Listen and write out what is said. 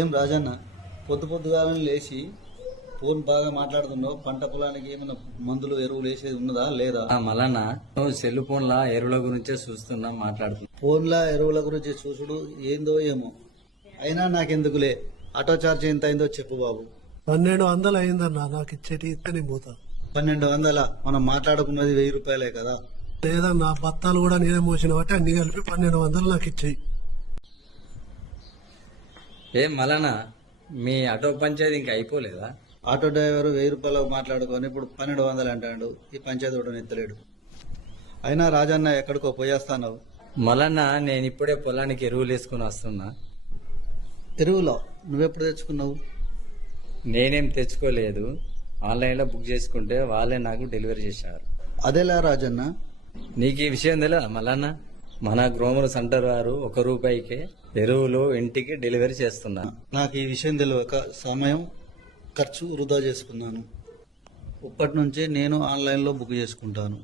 ఏం రాజన్న, పొద్దు పొద్దుగాలని లేచి ఫోన్ బాగా మాట్లాడుతున్నావు. పంట పొలానికి ఏమైనా మందులు ఎరువులు వేసేది ఉన్నదా లేదా? మలన్న నువ్వు సెల్ ఫోన్లా ఎరువుల గురించే చూస్తున్నా మాట్లాడుతున్నా. ఫోన్లా ఎరువుల గురించి చూసుడు ఏందో ఏమో. అయినా నాకెందుకులే, ఆటో ఛార్జ్ ఎంత అయిందో చెప్పు బాబు. 1200 అయిందన్నా, నాకు ఇచ్చేటి ఇస్తే నేను పోతా. 1200? మనం మాట్లాడుకున్నది 1000 రూపాయలే కదా. లేదన్నా, బత్తాలు కూడా నేనే మోసిన బట్టి అన్ని కలిపి 1200 నాకు ఇచ్చేయి. ఏం మలన్న, మీ ఆటో పంచాయతీ ఇంకా అయిపోలేదా? ఆటో డ్రైవర్ 1000 రూపాయలకు మాట్లాడుకొని ఇప్పుడు 1200 అంటాడు. ఈ పంచాయతీ కూడా ఎత్తలేడు. అయినా రాజన్న ఎక్కడికో పోయేస్తాను. మలన్న నేను ఇప్పుడే పొలానికి ఎరువులు వేసుకుని వస్తున్నా. ఎరువులో నువ్వెప్పుడు తెచ్చుకున్నావు? నేనేం తెచ్చుకోలేదు, ఆన్లైన్లో బుక్ చేసుకుంటే వాళ్ళే నాకు డెలివరీ చేశారు. అదేలా రాజన్న? నీకు ఈ విషయం తెలియదా మలన్న? మన గ్రోమర్ సెంటర్ వారు 1 రూపాయికే ఎరువులు ఇంటికి డెలివరీ చేస్తున్నారు. నాకు ఈ విషయం తెలియక సమయం ఖర్చు వృధా చేసుకున్నాను. ఇప్పటి నుంచి నేను ఆన్లైన్లో బుక్ చేసుకుంటాను.